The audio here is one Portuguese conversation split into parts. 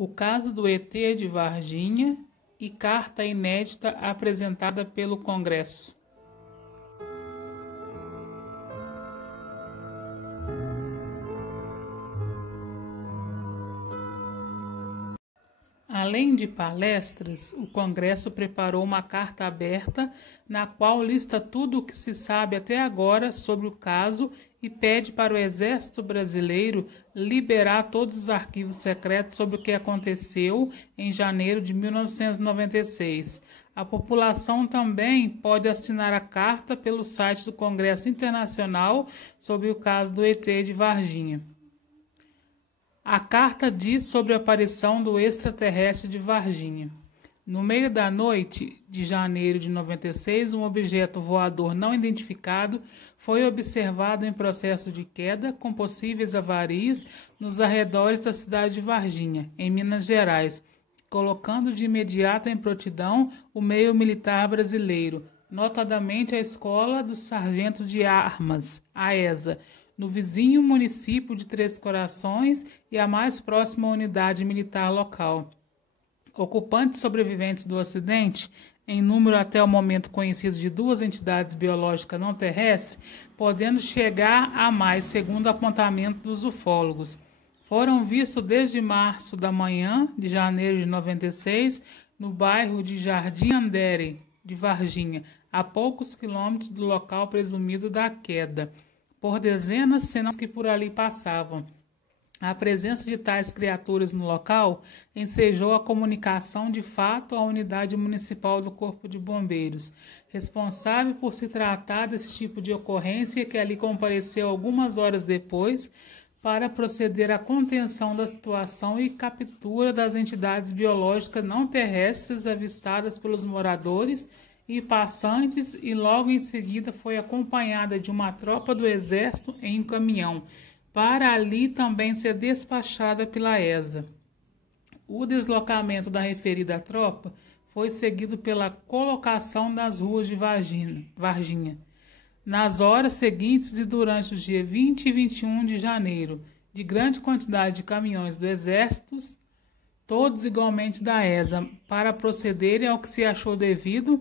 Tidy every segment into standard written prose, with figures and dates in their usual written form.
O caso do ET de Varginha e carta inédita apresentada pelo Congresso. Além de palestras, o Congresso preparou uma carta aberta na qual lista tudo o que se sabe até agora sobre o caso e pede para o Exército Brasileiro liberar todos os arquivos secretos sobre o que aconteceu em janeiro de 1996. A população também pode assinar a carta pelo site do Congresso Internacional sobre o caso do ET de Varginha. A carta diz sobre a aparição do extraterrestre de Varginha. No meio da noite de janeiro de 96, um objeto voador não identificado foi observado em processo de queda com possíveis avarias nos arredores da cidade de Varginha, em Minas Gerais, colocando de imediato em prontidão o meio militar brasileiro, notadamente a Escola dos Sargentos de Armas, a ESA, no vizinho município de Três Corações e a mais próxima unidade militar local. Ocupantes sobreviventes do acidente, em número até o momento conhecido de 2 entidades biológicas não terrestres, podendo chegar a mais, segundo o apontamento dos ufólogos, foram vistos desde março da manhã de janeiro de 96, no bairro de Jardim Andere, de Varginha, a poucos quilômetros do local presumido da queda, por dezenas de cenas que por ali passavam. A presença de tais criaturas no local ensejou a comunicação de fato à unidade municipal do Corpo de Bombeiros, responsável por se tratar desse tipo de ocorrência, que ali compareceu algumas horas depois para proceder à contenção da situação e captura das entidades biológicas não terrestres avistadas pelos moradores e passantes, e logo em seguida foi acompanhada de uma tropa do Exército em um caminhão, para ali também ser despachada pela ESA. O deslocamento da referida tropa foi seguido pela colocação nas ruas de Varginha. Nas horas seguintes e durante os dias 20 e 21 de janeiro, de grande quantidade de caminhões do Exército, todos igualmente da ESA, para procederem ao que se achou devido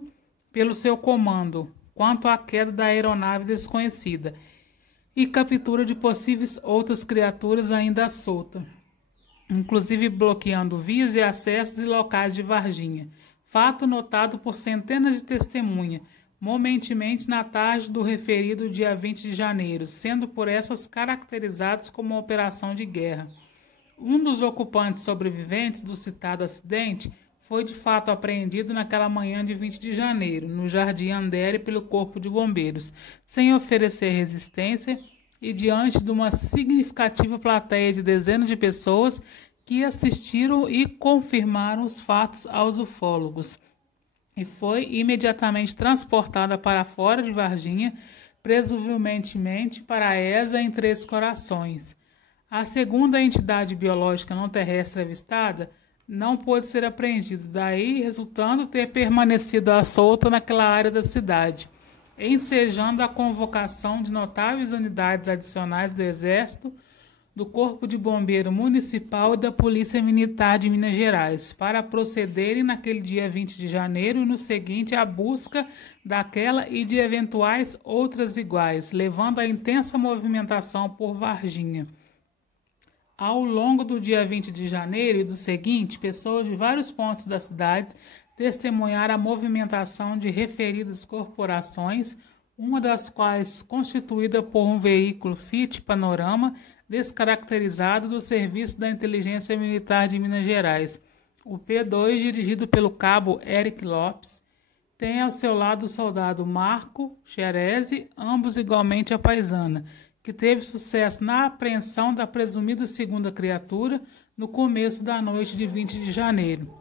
pelo seu comando, quanto à queda da aeronave desconhecida e captura de possíveis outras criaturas ainda soltas, inclusive bloqueando vias de acessos e locais de Varginha, fato notado por centenas de testemunhas, momentemente na tarde do referido dia 20 de janeiro, sendo por essas caracterizados como uma operação de guerra. Um dos ocupantes sobreviventes do citado acidente foi de fato apreendido naquela manhã de 20 de janeiro, no Jardim Andere, pelo Corpo de Bombeiros, sem oferecer resistência e diante de uma significativa plateia de dezenas de pessoas que assistiram e confirmaram os fatos aos ufólogos, e foi imediatamente transportada para fora de Varginha, presumivelmente para a ESA em Três Corações. A segunda entidade biológica não terrestre avistada não pôde ser apreendido, daí resultando ter permanecido à solta naquela área da cidade, ensejando a convocação de notáveis unidades adicionais do Exército, do Corpo de Bombeiro Municipal e da Polícia Militar de Minas Gerais, para procederem naquele dia 20 de janeiro e no seguinte à busca daquela e de eventuais outras iguais, levando a intensa movimentação por Varginha. Ao longo do dia 20 de janeiro e do seguinte, pessoas de vários pontos da cidade testemunharam a movimentação de referidas corporações, uma das quais constituída por um veículo Fiat Panorama descaracterizado do Serviço da Inteligência Militar de Minas Gerais. O P2, dirigido pelo cabo Eric Lopes, tem ao seu lado o soldado Marco Xerezi, ambos igualmente a paisana, que teve sucesso na apreensão da presumida segunda criatura no começo da noite de 20 de janeiro.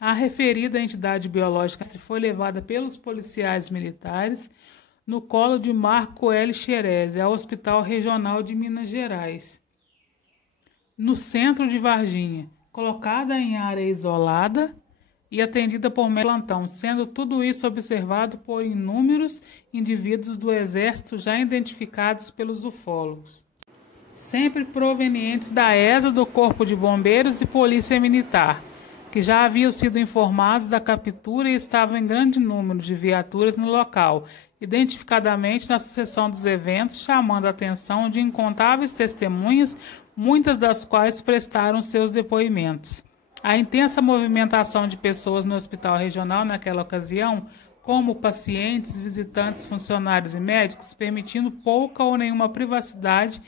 A referida entidade biológica foi levada pelos policiais militares no colo de Marco L. Xerezi, ao Hospital Regional de Minas Gerais, no centro de Varginha, colocada em área isolada e atendida por plantão, sendo tudo isso observado por inúmeros indivíduos do Exército já identificados pelos ufólogos. sempre provenientes da ESA, do Corpo de Bombeiros e Polícia Militar, que já haviam sido informados da captura e estavam em grande número de viaturas no local, identificadamente na sucessão dos eventos, chamando a atenção de incontáveis testemunhas, muitas das quais prestaram seus depoimentos. A intensa movimentação de pessoas no hospital regional naquela ocasião, como pacientes, visitantes, funcionários e médicos, permitindo pouca ou nenhuma privacidade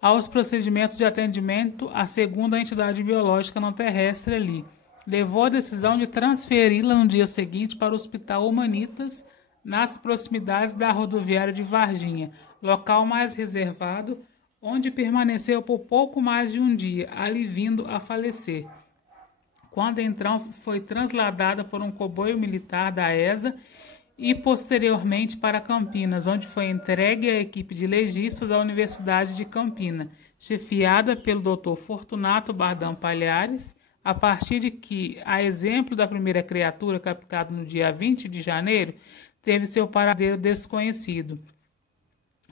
aos procedimentos de atendimento à segunda entidade biológica não terrestre ali, levou a decisão de transferi-la no dia seguinte para o Hospital Humanitas, nas proximidades da rodoviária de Varginha, local mais reservado, onde permaneceu por pouco mais de um dia, ali vindo a falecer. Quando então foi trasladada por um comboio militar da ESA e posteriormente para Campinas, onde foi entregue à equipe de legistas da Universidade de Campinas, chefiada pelo Dr. Fortunato Bardam Palhares, a partir de que, a exemplo da primeira criatura captada no dia 20 de janeiro, teve seu paradeiro desconhecido.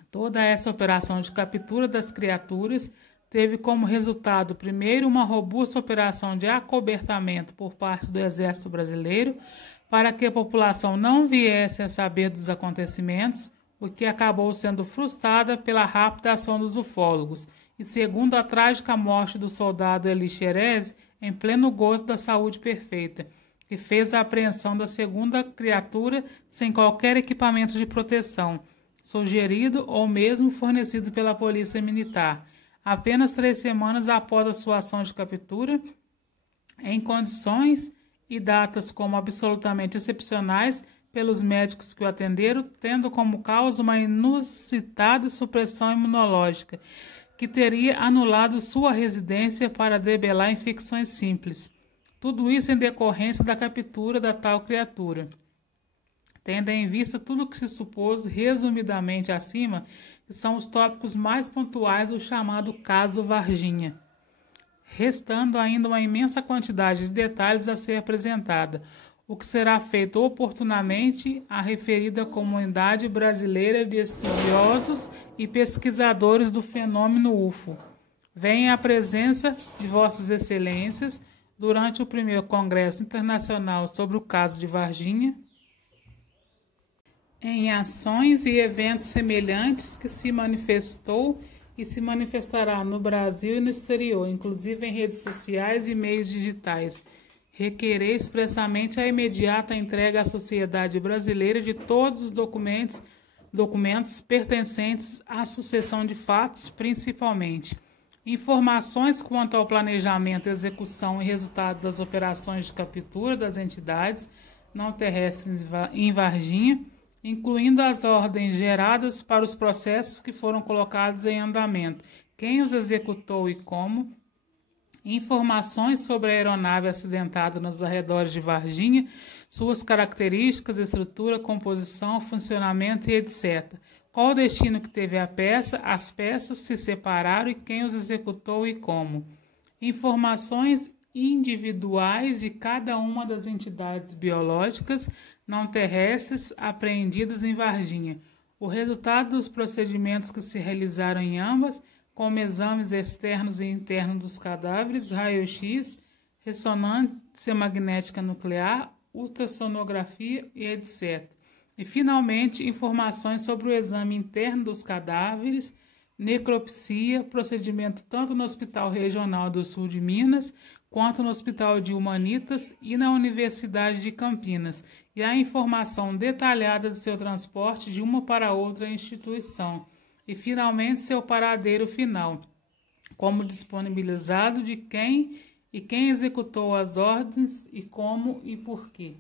Toda essa operação de captura das criaturas teve como resultado, primeiro, uma robusta operação de acobertamento por parte do Exército Brasileiro para que a população não viesse a saber dos acontecimentos, o que acabou sendo frustrada pela rápida ação dos ufólogos, e segundo, a trágica morte do soldado Eli Xerez em pleno gozo da saúde perfeita, que fez a apreensão da segunda criatura sem qualquer equipamento de proteção, sugerido ou mesmo fornecido pela Polícia Militar, apenas 3 semanas após a sua ação de captura, em condições e datas como absolutamente excepcionais pelos médicos que o atenderam, tendo como causa uma inusitada supressão imunológica, que teria anulado sua residência para debelar infecções simples. Tudo isso em decorrência da captura da tal criatura. Tendo em vista tudo o que se supôs resumidamente acima, que são os tópicos mais pontuais do chamado caso Varginha, restando ainda uma imensa quantidade de detalhes a ser apresentada, o que será feito oportunamente à referida comunidade brasileira de estudiosos e pesquisadores do fenômeno UFO. Venha a presença de Vossas Excelências durante o primeiro Congresso Internacional sobre o caso de Varginha, em ações e eventos semelhantes que se manifestou e se manifestará no Brasil e no exterior, inclusive em redes sociais e meios digitais. Requerer expressamente a imediata entrega à sociedade brasileira de todos os documentos pertencentes à sucessão de fatos, principalmente informações quanto ao planejamento, execução e resultado das operações de captura das entidades não terrestres em Varginha, incluindo as ordens geradas para os processos que foram colocados em andamento, quem os executou e como, informações sobre a aeronave acidentada nos arredores de Varginha, suas características, estrutura, composição, funcionamento e etc. Qual o destino que teve a peça, as peças se separaram e quem os executou e como. Informações individuais de cada uma das entidades biológicas não terrestres apreendidas em Varginha. O resultado dos procedimentos que se realizaram em ambas, como exames externos e internos dos cadáveres, raio-x, ressonância magnética nuclear, ultrassonografia e etc. E, finalmente, informações sobre o exame interno dos cadáveres, necropsia, procedimento tanto no Hospital Regional do Sul de Minas, quanto no Hospital de Humanitas e na Universidade de Campinas, e a informação detalhada do seu transporte de uma para outra instituição, e, finalmente, seu paradeiro final, como disponibilizado de quem e quem executou as ordens e como e por quê.